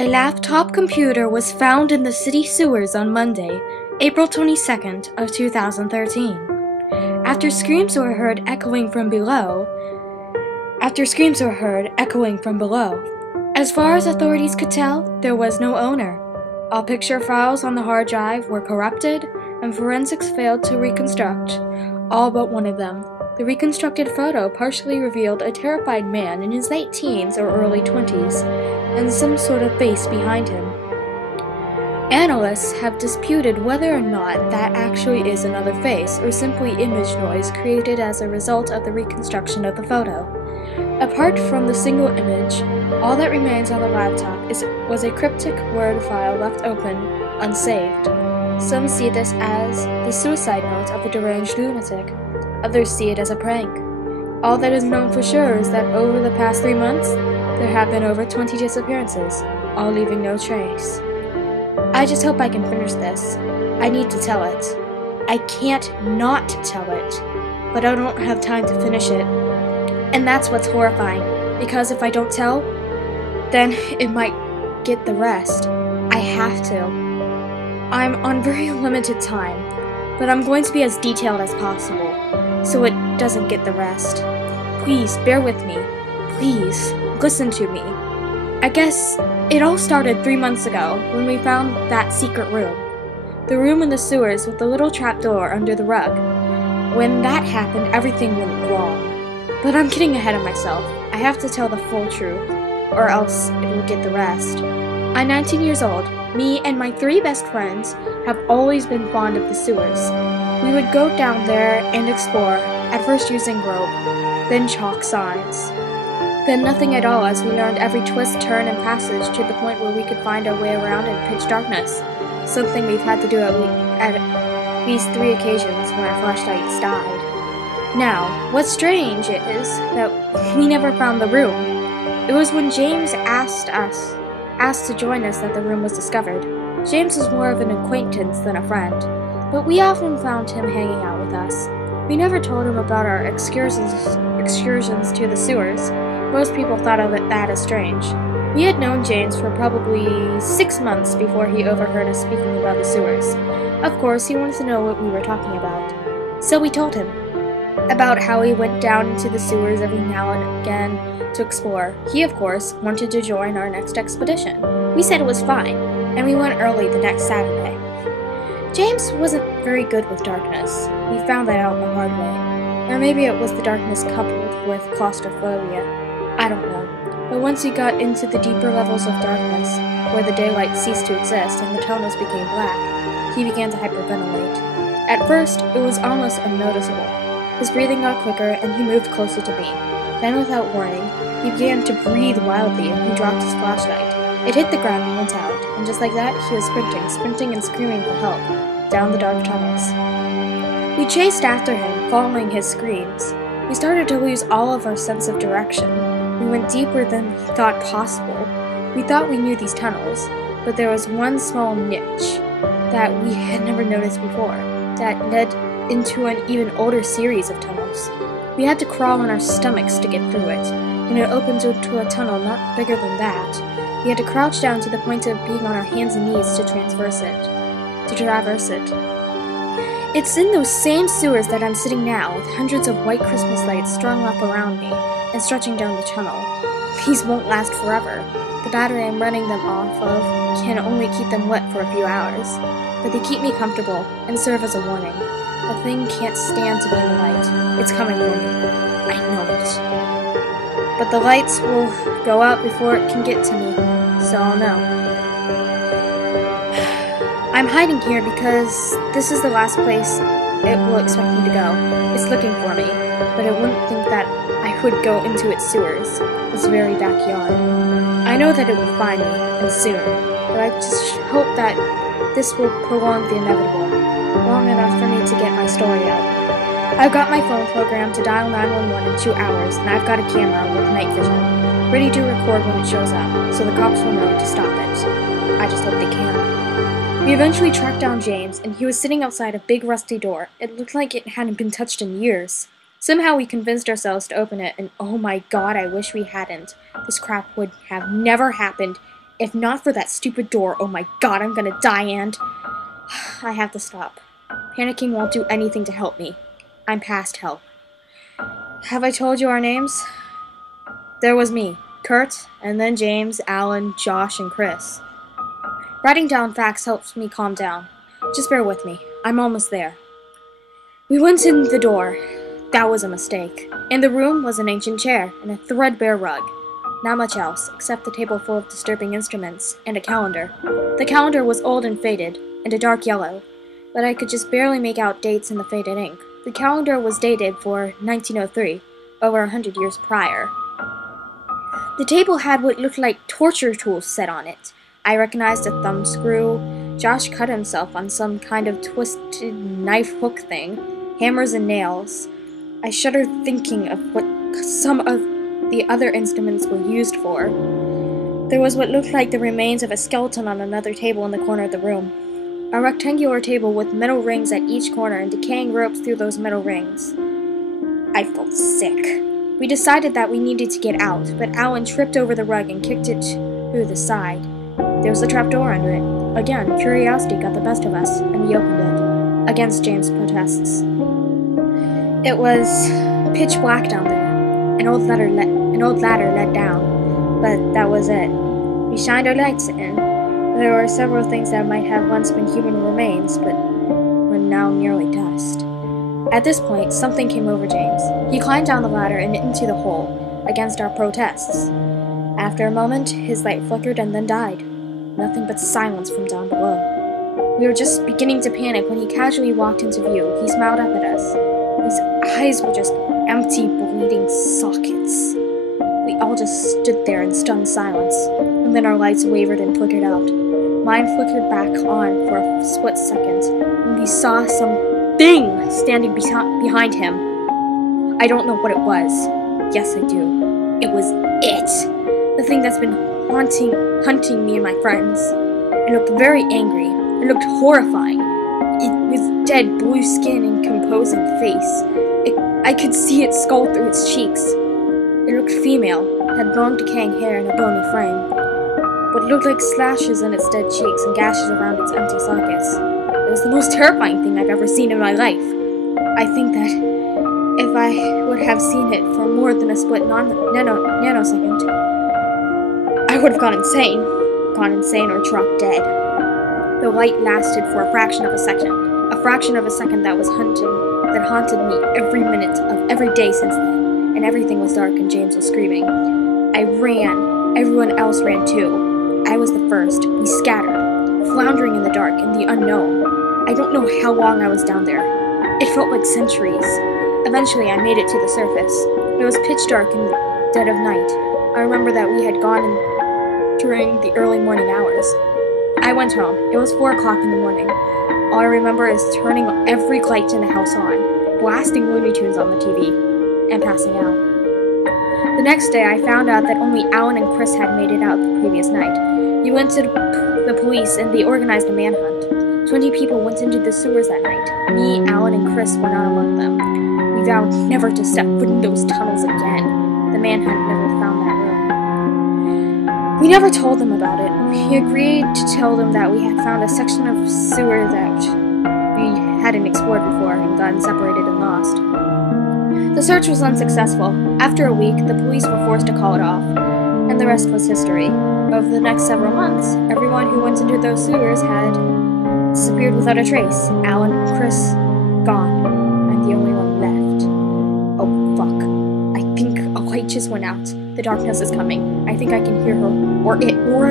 A laptop computer was found in the city sewers on Monday, April 22nd of 2013. After screams were heard echoing from below. As far as authorities could tell, there was no owner. All picture files on the hard drive were corrupted, and forensics failed to reconstruct all but one of them. The reconstructed photo partially revealed a terrified man in his late teens or early 20s, and some sort of face behind him. Analysts have disputed whether or not that actually is another face or simply image noise created as a result of the reconstruction of the photo. Apart from the single image, all that remains on the laptop was a cryptic Word file left open, unsaved. Some see this as the suicide note of a deranged lunatic. Others see it as a prank. All that is known for sure is that over the past 3 months, there have been over 20 disappearances, all leaving no trace. I just hope I can finish this. I need to tell it. I can't not tell it, but I don't have time to finish it. And that's what's horrifying, because if I don't tell, then it might get the rest. I have to. I'm on very limited time, but I'm going to be as detailed as possible, so it doesn't get the rest. Please, bear with me. Please, listen to me. I guess it all started 3 months ago when we found that secret room. The room in the sewers with the little trapdoor under the rug. When that happened, everything went wrong. But I'm getting ahead of myself. I have to tell the full truth, or else it will get the rest. I'm 19 years old. Me and my 3 best friends have always been fond of the sewers. We would go down there and explore, at first using rope, then chalk signs. Then nothing at all as we learned every twist, turn, and passage to the point where we could find our way around in pitch darkness, something we've had to do at least 3 occasions when our flashlights died. Now, what's strange is that we never found the room. It was when James asked to join us that the room was discovered. James was more of an acquaintance than a friend, but we often found him hanging out with us. We never told him about our excursions to the sewers. Most people thought of that as strange. We had known James for probably 6 months before he overheard us speaking about the sewers. Of course, he wanted to know what we were talking about. So we told him about how he went down into the sewers every now and again to explore. He, of course, wanted to join our next expedition. We said it was fine, and we went early the next Saturday. James wasn't very good with darkness. We found that out the hard way. Or maybe it was the darkness coupled with claustrophobia. I don't know. But once he got into the deeper levels of darkness, where the daylight ceased to exist and the tunnels became black, he began to hyperventilate. At first, it was almost unnoticeable. His breathing got quicker and he moved closer to me. Then, without warning, he began to breathe wildly and he dropped his flashlight. It hit the ground and went out, and just like that, he was sprinting and screaming for help, down the dark tunnels. We chased after him, following his screams. We started to lose all of our sense of direction. We went deeper than we thought possible. We thought we knew these tunnels, but there was one small niche that we had never noticed before, that led into an even older series of tunnels. We had to crawl on our stomachs to get through it, and it opened into a tunnel not bigger than that. We had to crouch down to the point of being on our hands and knees to traverse it. It's in those same sewers that I'm sitting now, with hundreds of white Christmas lights strung up around me and stretching down the tunnel. These won't last forever. The battery I'm running them off of can only keep them lit for a few hours, but they keep me comfortable and serve as a warning. The thing can't stand to be in the light. It's coming for me. I know it. But the lights will go out before it can get to me, so I'll know. I'm hiding here because this is the last place it will expect me to go. It's looking for me, but it wouldn't think that I would go into its sewers, its very backyard. I know that it will find me, and soon, but I just hope that this will prolong the inevitable, long enough for me to get my story out. I've got my phone programmed to dial 911 in 2 hours, and I've got a camera with night vision, ready to record when it shows up, so the cops will know to stop it. I just hope they can. We eventually tracked down James, and he was sitting outside a big rusty door. It looked like it hadn't been touched in years. Somehow we convinced ourselves to open it, and oh my god, I wish we hadn't. This crap would have never happened, If not for that stupid door, oh my god, I'm gonna die and... I have to stop. Panicking won't do anything to help me. I'm past help. Have I told you our names? There was me, Kurt, and then James, Alan, Josh, and Chris. Writing down facts helps me calm down. Just bear with me. I'm almost there. We went in the door. That was a mistake. In the room was an ancient chair and a threadbare rug. Not much else, except the table full of disturbing instruments and a calendar. The calendar was old and faded, and a dark yellow, but I could just barely make out dates in the faded ink. The calendar was dated for 1903, over 100 years prior. The table had what looked like torture tools set on it. I recognized a thumb screw. Josh cut himself on some kind of twisted knife hook thing. Hammers and nails. I shuddered thinking of what some of the other instruments were used for. There was what looked like the remains of a skeleton on another table in the corner of the room. A rectangular table with metal rings at each corner and decaying ropes through those metal rings. I felt sick. We decided that we needed to get out, but Alan tripped over the rug and kicked it through the side. There was a trapdoor under it. Again, curiosity got the best of us, and we opened it, against James' protests. It was pitch black down there. An old ladder led down, but that was it. We shined our lights in. There were several things that might have once been human remains, but were now nearly dust. At this point, something came over James. He climbed down the ladder and into the hole, against our protests. After a moment, his light flickered and then died. Nothing but silence from down below. We were just beginning to panic when he casually walked into view. He smiled up at us. His eyes were just empty, bleeding sockets. We all just stood there in stunned silence, and then our lights wavered and flickered out. Mine flickered back on for a split second, and we saw something standing behind him. I don't know what it was. Yes, I do. It was it. The thing that's been hunting me and my friends. It looked very angry. It looked horrifying. It was dead blue skin and composing face. I could see its skull through its cheeks. It looked female, had long decaying hair and a bony frame. But it looked like slashes in its dead cheeks and gashes around its empty sockets. It was the most terrifying thing I've ever seen in my life. I think that if I would have seen it for more than a split nanosecond, I would have gone insane or dropped dead. The light lasted for a fraction of a second that haunted me every minute of every day since then, and everything was dark and James was screaming. I ran. Everyone else ran too. I was the first. We scattered, floundering in the dark, in the unknown. I don't know how long I was down there. It felt like centuries. Eventually, I made it to the surface. It was pitch dark in the dead of night. I remember that we had gone during the early morning hours. I went home. It was 4 o'clock in the morning. All I remember is turning every light in the house on, blasting Looney Tunes on the TV, and passing out. The next day, I found out that only Alan and Chris had made it out the previous night. We went to the police and they organized a manhunt. 20 people went into the sewers that night. Me, Alan, and Chris were not among them. We vowed never to step foot in those tunnels again. The manhunt never found that room. We never told them about it. We agreed to tell them that we had found a section of sewer that we hadn't explored before and gotten separated and lost. The search was unsuccessful. After a week, the police were forced to call it off, and the rest was history. Over the next several months, everyone who went into those sewers had disappeared without a trace. Alan and Chris, gone. I'm the only one left. Oh, fuck. I think a light just went out. The darkness is coming. I think I can hear her, or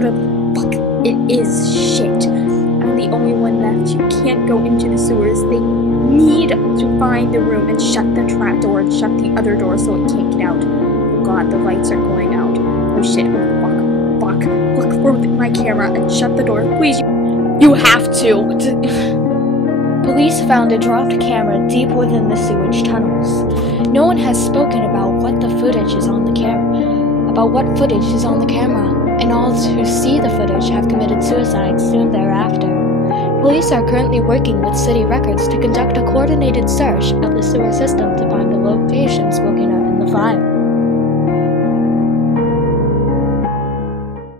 the fuck it is. Shit. I'm the only one left. You can't go into the sewers. They need to find the room and shut the trap door and shut the other door so it can't get out. Oh god, the lights are going out. Oh shit, oh fuck. Look for my camera and shut the door, please. You have to. Police found a dropped camera deep within the sewage tunnels. No one has spoken about what footage is on the camera, and all who see the footage have committed suicide soon thereafter. Police are currently working with city records to conduct a coordinated search of the sewer system to find the location spoken of in the file.